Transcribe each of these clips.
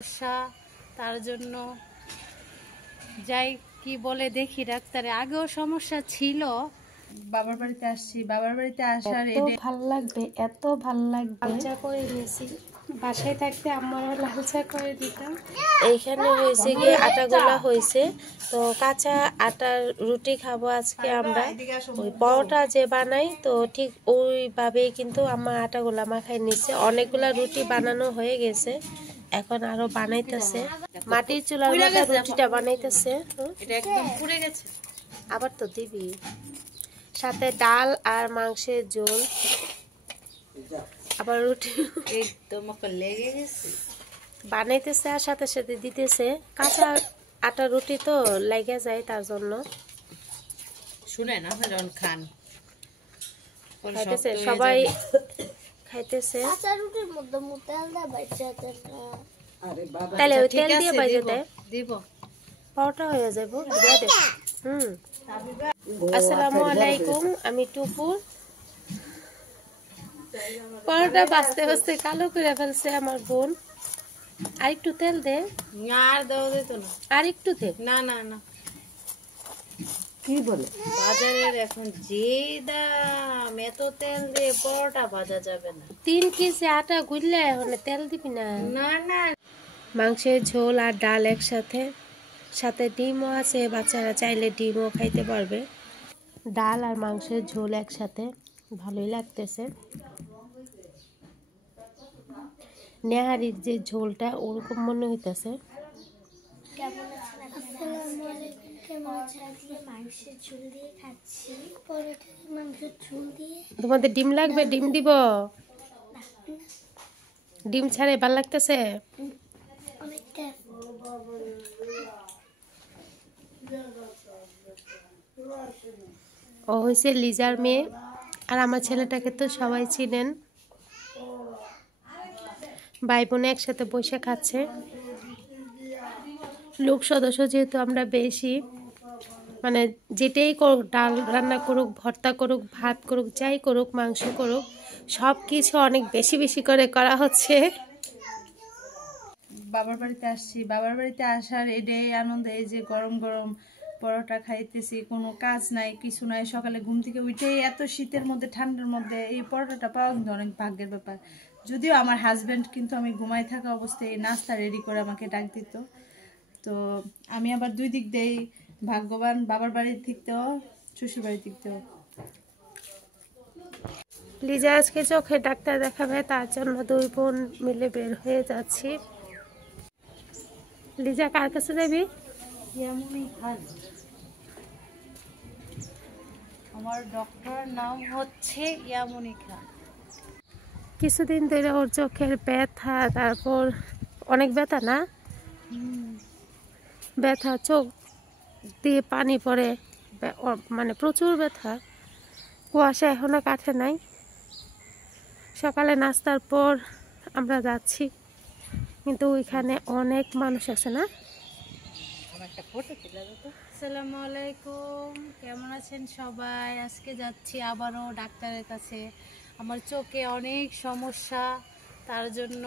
সমস্যা, তার জন্য যাই কি বলে দেখি ডাক্তারে। আগেও সমস্যা ছিল, বাবার বাড়িতে আসছি, বাবার বাড়িতে আসার ভালো লাগবে, এত ভালো লাগবে। লাল চা করে নিয়েছি, বাসায় থাকতে আমার লাল চা করে দিতাম। এইখানে হয়েছে গিয়ে আটা গোলা হয়েছে, তো কাঁচা আটার রুটি খাবো আজকে আমরা। ওই পরোটা যে বানাই তো ঠিক ওইভাবেই কিন্তু আমার আটা গোলা মাখাই নিচ্ছে। অনেকগুলা রুটি বানানো হয়ে গেছে, এখন আরো বানাইতেছে। মাটির চুলার মধ্যে রুটিটা বানাইতেছে, এটা একদম পুড়ে গেছে। আবার তো দিবি সাথে ডাল আর মাংসের ঝোল, আবার রুটি একদম লেগে গেছে বানাইতেছে আর সাথে সাথে দিতেছে। কাঁচা আটা রুটি তো লেগে যায়, তার জন্য শুনে না যখন খান খাইতেছে সবাই, খাইতেছে। তাহলে ওই তেল দিয়ে বাইজে দেয়, দিব পরোটা হয়ে যাবো। আসসালামু আলাইকুম, আমি টুপুর। পরোটা বাঁচতে বাঁচতে কালো করে ফেলছে আমার বোন। আর একটু তেল দে। আর দেওয়া যেত না, আর একটু দে। না না না, কি বলে বাজারের এখন যে দাম, এত তেল দিয়ে পরোটা ভাজা যাবে না। 3 কেজি আটা গুললে এখন তেল দিবি না। না না, মাংসের ঝোল আর ডাল একসাথে, সাথে ডিমও আছে, বাচ্চারা চাইলে ডিমও খাইতে পারবে। ডাল আর মাংসের ঝোল একসাথে ভালোই লাগতেছে। নেহারির যে ঝোলটা ওরকম মনে হইতেছে। তোমাদের ডিম লাগবে? ডিম দিব? ডিম ছাড়ে ভাল লাগতেছে। ও হয়েছে লিজার মেয়ে, আর আমার ছেলেটাকে তো সবাই চিনেন। ভাই বোনে একসাথে বসে খাচ্ছে। লোক সদস্য যেহেতু আমরা বেশি, মানে যেটাই করুক, ডাল রান্না করুক, ভর্তা করুক, ভাত করুক, যাই করুক, মাংস করুক, সব কিছু অনেক বেশি বেশি করে করা হচ্ছে। বাবার বাড়িতে আসছি, বাবার বাড়িতে আসার এটাই আনন্দ। এই যে গরম গরম পরোটা খাইতেছি, কোনো কাজ নাই, কিছু নাই, সকালে ঘুম থেকে উঠেই এত শীতের মধ্যে ঠান্ডার মধ্যে এই পরোটাটা পাওয়া কিন্তু অনেক ভাগ্যের ব্যাপার। যদিও আমার হাজব্যান্ড কিন্তু আমি ঘুমাই থাকা অবস্থায় এই নাস্তা রেডি করে আমাকে ডাক দিত। তো আমি আবার দুই দিক দিয়েই ভাগ্যবান, বাবার বাড়ির থেকেও শ্বশুর বাড়ির থেকেও। লিজা আজকে চোখে ডাক্তার দেখাবে, তার জন্য 2 বোন মিলে বের হয়ে যাচ্ছি। লিজা কার কাছে যাবি? ইয়ামুনি খান, আমার ডক্টর নাম হচ্ছে ইয়ামুনি খান। কিছুদিন ধরে ওর চোখের ব্যথা, তারপর অনেক ব্যথা না, ব্যথা, চোখ দিয়ে পানি পড়ে, মানে প্রচুর ব্যথা। কুয়াশা এখনো কাটে নাই। সকালে নাস্তার পর আমরা যাচ্ছি, কিন্তু ওইখানে অনেক মানুষ আছে না। আসসালামু আলাইকুম, কেমন আছেন সবাই? আজকে যাচ্ছি আবারও ডাক্তারের কাছে। আমার চোখে অনেক সমস্যা, তার জন্য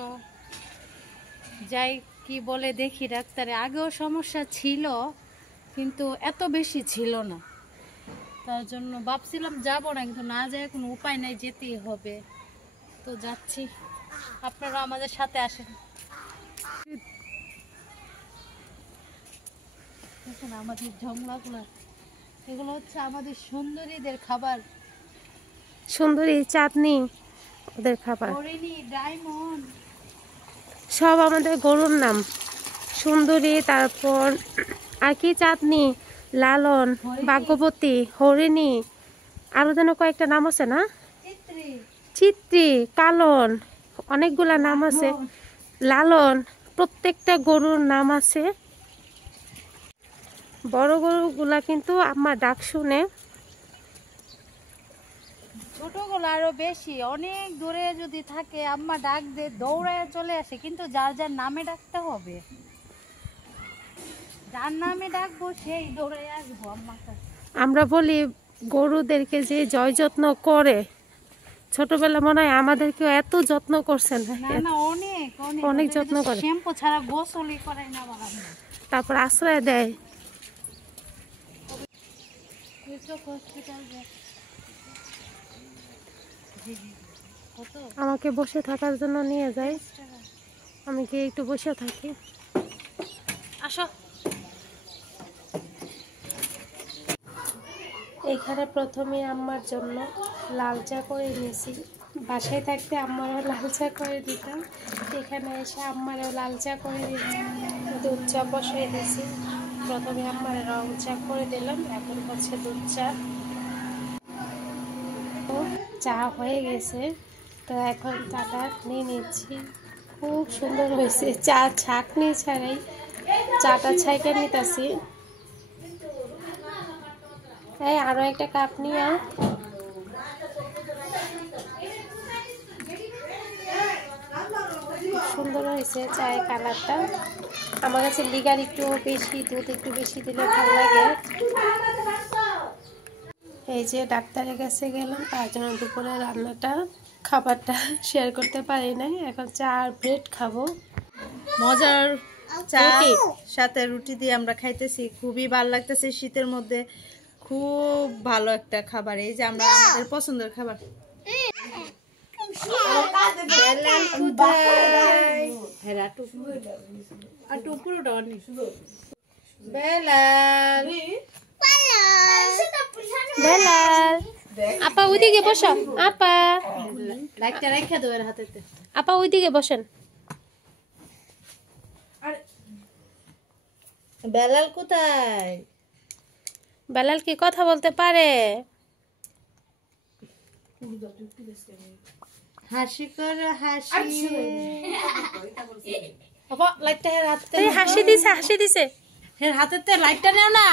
যাই কি বলে দেখি ডাক্তারে। আগেও সমস্যা ছিল, কিন্তু এত বেশি ছিল না, তার জন্য ভাবছিলাম যাবো না, কিন্তু না যায় কোনো উপায় নাই, যেতেই হবে। তো যাচ্ছি, আপনারা আমাদের সাথে আসেন। দেখুন আমাদের জমলাগুলো, এগুলো হচ্ছে আমাদের সুন্দরীদের খাবার। সুন্দরী, চাঁদনি ওদের খাবার। হরিণী, ডায়মন্ড, সব আমাদের গরুর নাম। সুন্দরী, তারপর আর কি, চাঁদনি, লালন, ভাগ্যবতী, হরিণী, আরো যেন কয়েকটা নাম আছে না, চিত্রী, কালন, অনেকগুলা নাম আছে, লালন, প্রত্যেকটা গরুর নাম আছে। বড় গরুগুলা কিন্তু আমার ডাক শুনে, ছোটগুলো আরো বেশি, অনেক দূরে যদি থাকে আম্মা ডাক দে, দৌড়ায় চলে আসে। কিন্তু যার যার নামে ডাকতে হবে, যার নামে ডাকবো সেই দৌড়ায় আসবো আম্মার কাছে। আমরা বলি গরুদেরকে যে জয় যত্ন করে, ছোটবেলা মনে হয় আমাদেরকেও এত যত্ন করছেন। না না, অনেক অনেক যত্ন করে, শ্যাম্পু ছাড়া গোসলই করে না বাবা। তারপর আশ্রয় দেয়। আমাকে বসে থাকার জন্য নিয়ে যায়, আমি কি একটু বসে থাকি। আসো। এখানে প্রথমে আম্মার জন্য লাল চা করে নিয়েছি। বাসায় থাকতে আম্মারও লাল চা করে দিতাম, এখানে এসে আম্মারও লাল চা করে দিলাম। দুধ চা বসাই দিয়েছি, প্রথমে আম্মার রং চা করে দিলাম, এখন হচ্ছে দুধ চা। চা হয়ে গেছে, তো এখন চাটা নিয়ে নিচ্ছি। খুব সুন্দর হয়েছে, চা ছাঁকনি ছাড়াই চাটা ছাইকে নিতেছি। এই আরো একটা কাপ নিয়ে সুন্দর হয়েছে চায়ের কালারটা। আমার কাছে লিগার একটু বেশি, দুধ একটু বেশি দিলে ভালো লাগে। এই যে ডাক্তারের কাছে গেলাম, তার জন্য দুপুরে রান্নাটা খাবারটা শেয়ার করতে পারি নাই। এখন চা আর ব্রেড খাবো। মজার চা সাথে রুটি দিয়ে আমরা খাইতেছি, খুবই ভালো লাগতেছে। শীতের মধ্যে খুব ভালো একটা খাবার, এই যে আমরা আমাদের পছন্দের খাবার। আপা ওইদিকে বসো, আপা লাইটটা রাখা দাও এর হাতে। আপা ওইদিকে বসেন। বেলাল কোথায়? বেলাল কি কথা বলতে পারে? হাসি করে হাসি। আপা লাইটটা এর হাতে। হাসি দিছে, হাসি দিছে। এর হাতে লাইটটা নাও না।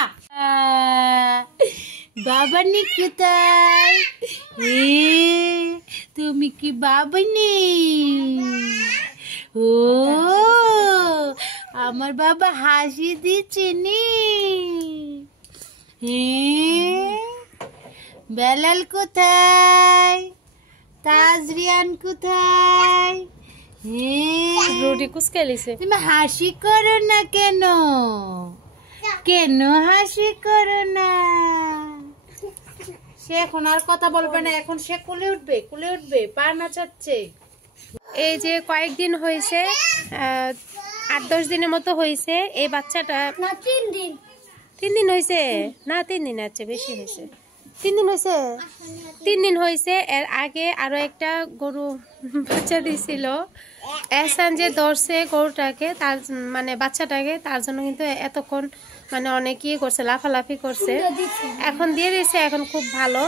বাবানি কোথায়? তুমি কি বাবানি? ও আমার বাবা হাসি দিচ্ছে নি। বেলাল কোথায়? তাজরিয়ান কোথায়? রুটি কুচকে লিছে। তুমি হাসি করো না কেন? কেন হাসি করো না? সে এখন আর কথা বলবে না, এখন সে কোলে উঠবে, কোলে উঠবে, পা নাচাচ্ছে। এই যে কয়েকদিন হয়েছে, 8-10 দিনের মতো হয়েছে এই বাচ্চাটা। 3 দিন হয়েছে না, 3 দিন আছে, বেশি হয়েছে। 3 দিন হয়েছে, 3 দিন হয়েছে। এর আগে আরো একটা গরু বাচ্চা দিছিল। এহসান যে ধরছে গরুটাকে, তার মানে বাচ্চাটাকে, তার জন্য কিন্তু এতক্ষণ মানে অনেক ইয়ে করছে, লাফালাফি করছে। এখন দিয়ে দিয়েছে, এখন খুব ভালো।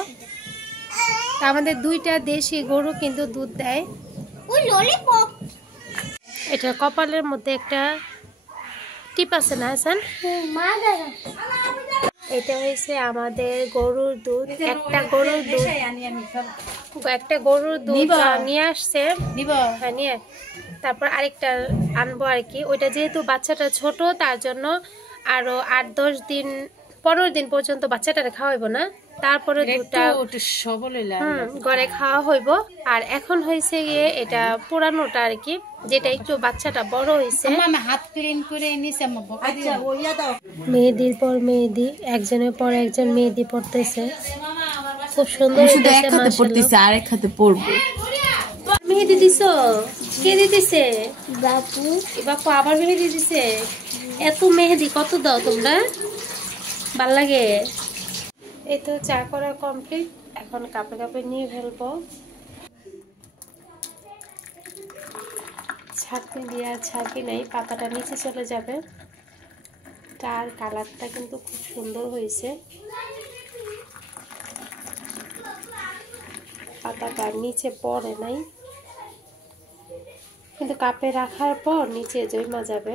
আমাদের 2টা দেশি গরু কিন্তু দুধ দেয়। এটা কপালের মধ্যে একটা টিপ আছে না হাসান? এটা হয়েছে আমাদের গরুর দুধ। একটা গরুর দুধ নিয়ে আসছে, হ্যাঁ নিয়ে, তারপর আরেকটা আনবো আর কি। ওইটা যেহেতু বাচ্চাটা ছোট, তার জন্য আরো 8-10 দিন, 15 দিন পর্যন্ত বাচ্চাটারে খাওয়াইবো না, তারপরে দুধটা ঘরে খাওয়া হইব। আর এখন হয়েছে গিয়ে এটা পুরানোটা আর কি, যেটা একটু বাচ্চাটা বড় হয়েছে। হাত ক্লিন করে নিছে। মেহেদির পর মেহেদি, একজনের পর একজন মেহেদি পড়তেছে, খুব সুন্দর পড়তেছে। আরেক হাতে পড়বো। মেহেদি দিছো? কে দিতেছে? বাপু। বাপু আবার মেহেদি দিছে? এত মেহেদি কত দাও তোমরা? ভাল লাগে। এই তো চা করা কমপ্লিট, এখন কাপে কাপে নিয়ে ফেলবো। ছাঁকনি দিয়ে আর ছাঁকি নাই, পাতাটা নিচে চলে যাবে। চার কালারটা কিন্তু খুব সুন্দর হয়েছে, পাতাটা নিচে পড়ে নাই, কিন্তু কাপে রাখার পর নিচে জমা যাবে।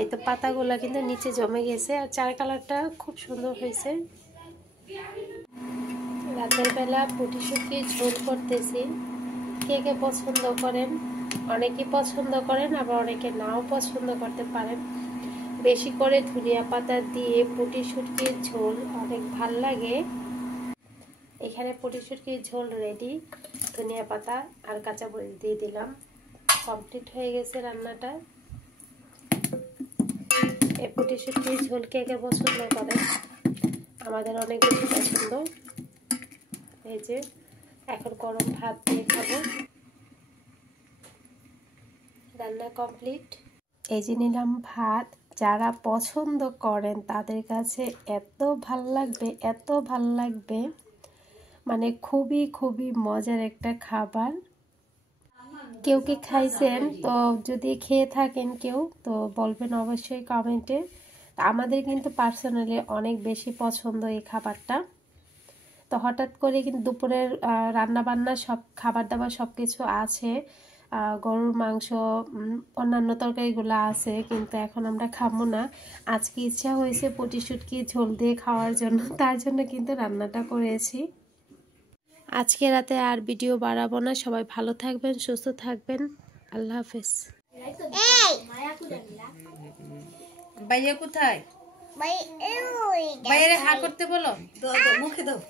এই তো পাতাগুলা কিন্তু নিচে জমে গেছে, আর চার কালারটা খুব সুন্দর হয়েছে। রাতের বেলা পুঁটি শুটকি ঝোল করতেছি। কে কে পছন্দ করেন? অনেকে পছন্দ করেন, আবার অনেকে নাও পছন্দ করতে পারেন। বেশি করে ধনিয়া পাতা দিয়ে পুঁটি শুটকির ঝোল অনেক ভাল লাগে। এখানে পুঁটি শুটকির ঝোল রেডি, ধনিয়া পাতা আর কাঁচা মরিচ দিয়ে দিলাম, কমপ্লিট হয়ে গেছে রান্নাটা। এই পুঁটি শুটকির ঝোল কে কে পছন্দ করে? আমাদের অনেক বেশি পছন্দ। এই যে এখন গরম ভাত দিয়ে খাবো। রান্না কমপ্লিট। এই যে নিলাম ভাত। যারা পছন্দ করেন তাদের কাছে এত ভাল লাগবে, এত ভাল লাগবে, মানে খুবই খুবই মজার একটা খাবার। কেউ কি খাইছেন? তো যদি খেয়ে থাকেন কেউ তো বলবেন অবশ্যই কমেন্টে। আমাদের কিন্তু পার্সোনালি অনেক বেশি পছন্দ এই খাবারটা। তো হঠাৎ করে কিন্তু দুপুরের রান্না বান্না সব খাবার দাবার সব কিছু আছে, গরুর মাংস অন্যান্য তরকারিগুলো আছে, কিন্তু এখন আমরা খাবো না। আজকে ইচ্ছা হয়েছে পুঁটি শুটকি ঝোল দিয়ে খাওয়ার জন্য, তার জন্য কিন্তু রান্নাটা করেছি। আজকে রাতে আর ভিডিও বাড়াবো না। সবাই ভালো থাকবেন, সুস্থ থাকবেন। আল্লাহ হাফেজ। ভাইয়া কোথায়? ভাইয়ারে হা করতে বলো। মুখে দাও।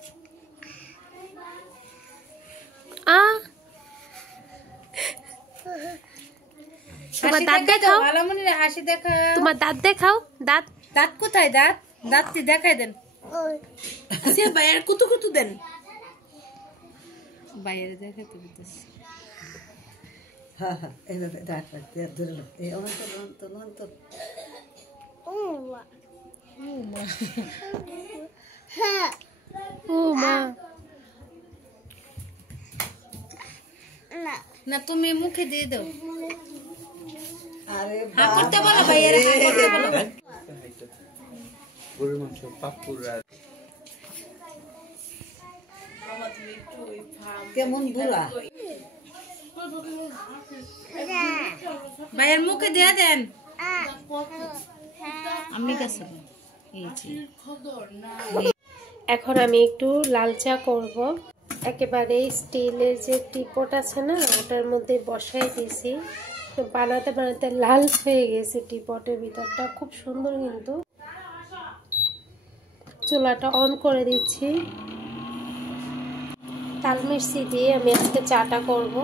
তোমার দাঁত দেখাও, আলামনিরে হাসি দেখা। তোমার দাঁত দেখাও। দাঁত দাঁত কোথায়? দাঁত দাঁতটি দেখাই দেন। আচ্ছা ভাইয়ার কুতু কুতু দেন। বাইরে দেখাতে দিতেছি। হ্যাঁ হ্যাঁ, এইভাবে দাঁত রাখতে ধরে নাও। এই অন্তর অন্তর অন্তর। ও মা, না তুমি মুখে দিয়ে দাও। আরে হা করতে বলো ভাইয়ারে, হা করতে বলো। গরুর মাংস পাপুরা কেমন বুড়া। ভাইয়ার মুখে দিয়ে দেন। আমি কাছে এখন আমি একটু লাল চা করব। একেবারে স্টিলের যে টিপট আছে না, ওটার মধ্যে বসাই দিয়েছি। তো বানাতে বানাতে লাল হয়ে গেছে টিপটের ভিতরটা, খুব সুন্দর। কিন্তু চুলাটা অন করে দিচ্ছি। তাল মিষ্টি দিয়ে আমি আজকে চাটা করব।